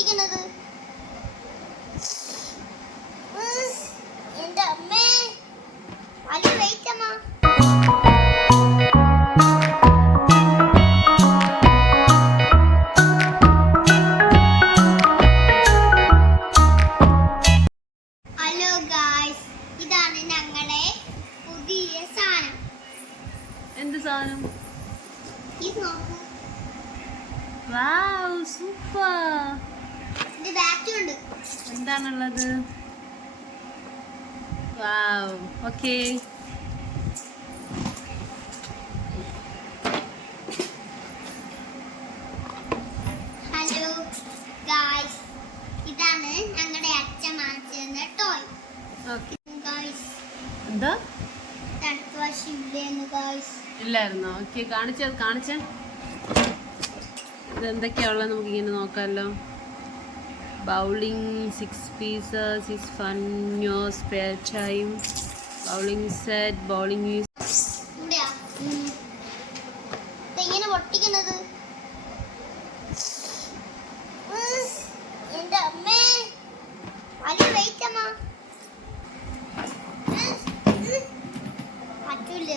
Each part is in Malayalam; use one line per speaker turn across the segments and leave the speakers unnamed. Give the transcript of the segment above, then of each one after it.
പൊട്ടിക്കണത് ഉസ്, എന്റെ അമ്മേ. വലിയ വെയിറ്റ് അമ്മ. ഹലോ ഗായ്സ് ഇതാണ് ഞങ്ങളെ പുതിയ സാധനം.
എന്ത് സാധനം?
ഇത് നോക്കൂ.
വാവ് സൂപ്പർ എന്താണുള്ളത്? വാവ്. ഓക്കേ.
ഹലോ ഗായ്സ് ഇതാണ് ഞങ്ങളുടെ അച്ഛൻ വാങ്ങിച്ചിരുന്ന ടോയ്
ഓക്കേ.
ഗായ്സ്
എന്താ? ഇല്ലായിരുന്നോ? ഓക്കെ കാണിച്ച കാണിച്ച. ഇത് എന്തൊക്കെയാ ഉള്ളത്? നമുക്ക് ഇങ്ങനെ നോക്കാമല്ലോ
ഇവിടെയാ. ഇതെങ്ങനെ പൊട്ടിക്കണത് ഉസ്, എന്റെ അമ്മേ. വലിയ വെയിറ്റ് അമ്മ. ഉസ്, ഉസ്. പറ്റൂല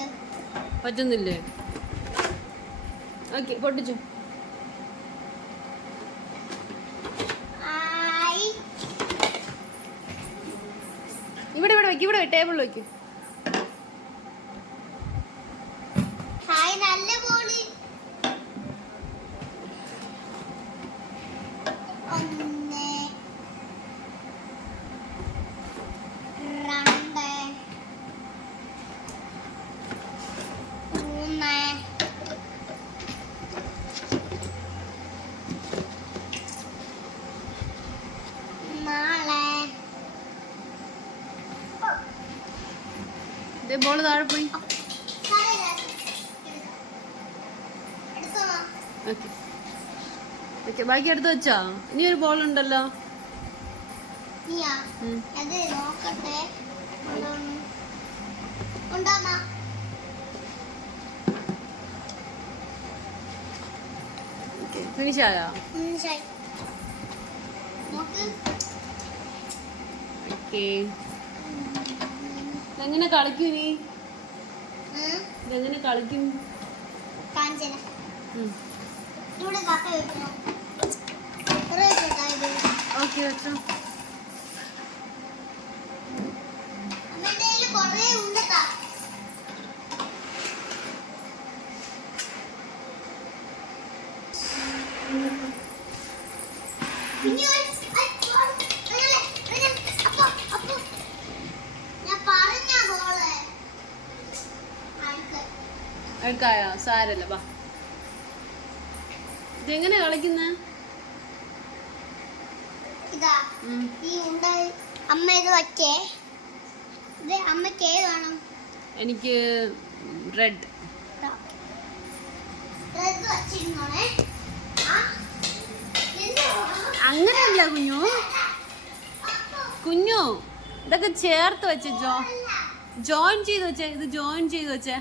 പറ്റുന്നില്ലേ? ഓക്കെ പൊട്ടിച്ചു. ഇവിടെ ടേബിളിൽ വെക്കും. ബോൾ താഴെ പോയി. ഓക്കെ. ഓക്കെ ബാക്കി എടുത്ത് വെച്ചോ. ഇനി ഒരു ബോൾ ഉണ്ടല്ലോ.
ഫിനിഷായോ
ഓക്കെ ഫിനിഷ് ആയോ
നോക്ക്
ഓക്കെ എങ്ങനെ കളിക്കും ഇനി? എങ്ങനെ കളിക്കും?
ഓക്കെ
ഉം.
ഇവിടെ
എടുക്കായോ സാരല്ല വാ. ഇതെങ്ങനെ കളിക്കുന്നേ?
ഇതാ ഈ ഉണ്ട അമ്മ ഇത് വയ്ക്കേ. ഇത് അമ്മയ്ക്ക് ഏത് വേണം?
എനിക്ക് റെഡ്
വച്ചിരുന്നോണേ.
അങ്ങനെയല്ല കുഞ്ഞു. കുഞ്ഞു ഇതൊക്കെ ചേർത്ത് വെച്ച ജോ ജോയിൻ ചെയ്ത് വെച്ചേ ഇത് ജോയിൻ ചെയ്ത് വെച്ചേ.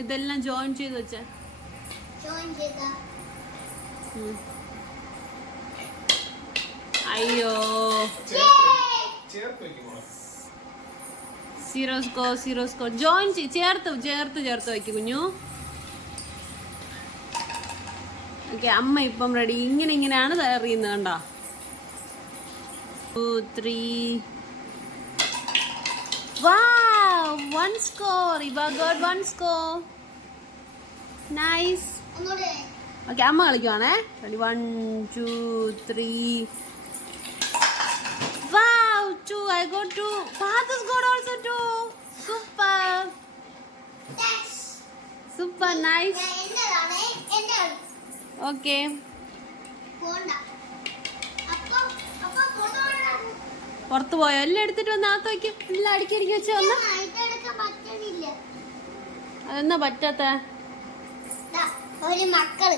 ഇതെല്ലാം ജോയിൻ ചെയ്ത് വെച്ചാ. അയ്യോ. സീറോസ്കോ സീറോസ്കോ ജോയിൻ ചേർത്ത് ചേർത്ത് ചേർത്ത് വെക്ക് കുഞ്ഞു. ഓക്കെ അമ്മ ഇപ്പം റെഡി ഇങ്ങനെ ഇങ്ങനെയാണ് തയ്യാറിയുന്നത് കണ്ടോ? ടു ത്രീ വാ വൺ സ്കോർ ഇവ got one score nice. Okay അമ്മ കളിക്കുവാണേ. Ready one two three wow two I got two fathers got also two super
Yes.
Super nice
കളി.
ഓക്കെ. പുറത്ത് പോയോ? എല്ലാം എടുത്തിട്ട് വന്ന് അകത്ത് വയ്ക്കും. എല്ലാം അടിക്കടിക്ക് വെച്ച് വന്ന്. അതെന്നാ പറ്റാത്ത?
ഒരു മക്കൾ.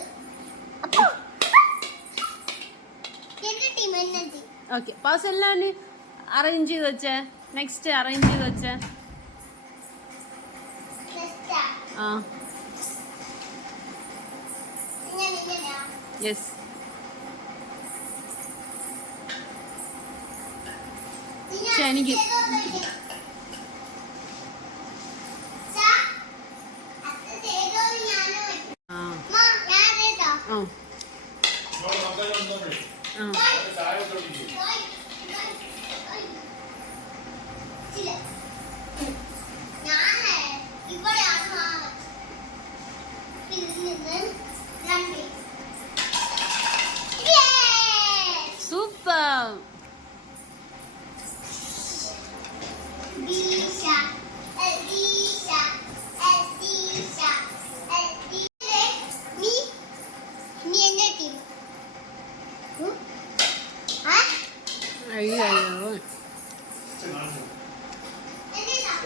ഓക്കെ പാസ് എല്ലാം അറേഞ്ച് ചെയ്ത് വെച്ചേ. നെക്സ്റ്റ് അറേഞ്ച് ചെയ്ത് വെച്ചേ. ആ. യെസ് എനിക്ക്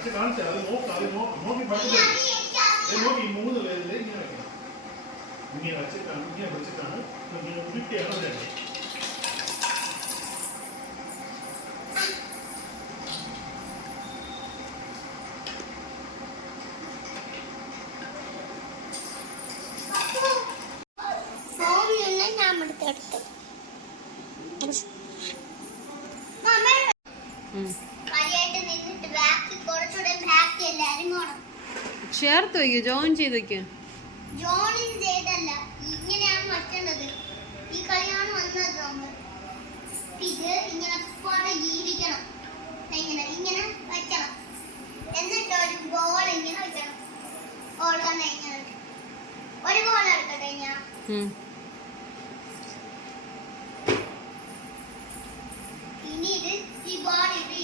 എന്തിനാ
കാണിച്ചാൽ അത് നോക്കാം അത് നോ- നോക്കി
നീ
പഠിക്കാം
അത് എനിക്ക്
ഇത് നോക്കി ഈ മൂന്ന് പേരിൽ ഇങ്ങനെ വെക്കണം ഇങ്ങനെ വെച്ചിട്ടാണ് ഇങ്ങനെ വെച്ചിട്ടാണ് ഇങ്ങനെ ഉരുട്ടിയാണ് വേണ്ടത്
ചേർത്ത് വയ്ക്കോ ജോയിൻ ചെയ്ത് വയ്ക്കോ
ചെയ്തല്ല ഇങ്ങനെയാണ് വയ്ക്കേണ്ടത് ഈ കളിയാണ് വന്നത് നമ്മൾ ഇത് ഇങ്ങനെ പോലെ ജീവിക്കണം. ഇങ്ങനെ ഇങ്ങനെ വയ്ക്കണം എന്നിട്ട് ഒരു ബോൾ ഇങ്ങനെ വയ്ക്കണം ബോൾ തന്നെ ഇങ്ങനെ വെക്കണം. ഒരു ബോൾ എടുക്കട്ടെ ഞാൻ
ഉം.
ഇനി ഇത് ഈ ബോൾ ഇത്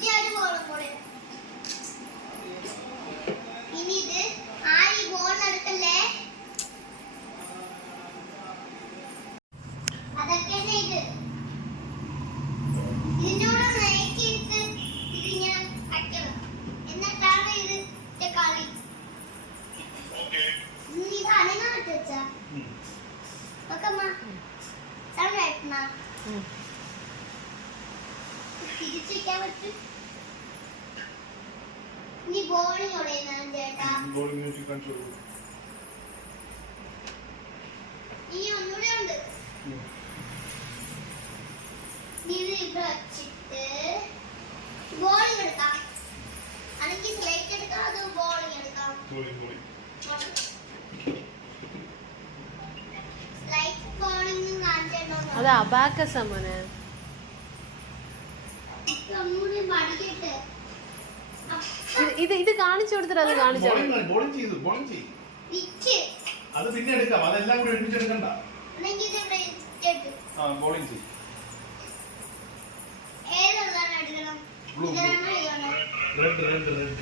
ഈ ഒരു ബോൾ കൂടെ ഇനി ഇത് ആ ഈ ബോൾ എടുക്കല്ലേ അതൊക്കെ ഇത് ഇതിന്റെ കൂടെ നയിക്കിട്ട് ഇതിങ്ങനെ അടിക്കണം എന്നിട്ടാണ് ഇത് ഇത് കളി നീ ഇത് അനങ്ങാട്ട് വെച്ചാ
ഉം.
ഒക്കെ അമ്മ സൗണ്ട് ആയിട്ടാ
ഉം.
തിരിച്ചിരിക്കാൻ പറ്റും. നീ ബോളിംഗ് ഉടയുന്ന ചേട്ടാ.
ബോളിംഗ് കാണിച്ചു കൊടുക്കും
ഇനി ഒന്നുകൂടെ ഉണ്ട്. നീ ഇത് ഇവിടെ വച്ചിട്ട് ബോളിംഗ് എടുക്കാം. അല്ലെങ്കിൽ സ്ലേറ്റ് എടുക്കാം അത് ബോളിംഗ് എടുക്കാം?
ബോളിംഗ് ബോളിംഗ്
അത് അബാക്ക മോനെ ഇത് ഇത് കാണിച്ചു കൊടുത്തിട്ട് അത് കാണിച്ചു?
അത് പിന്നെ എടുക്കാം അതെല്ലാം കൂടി ആ ബോളിംഗ് ചെയ്യും. Red red red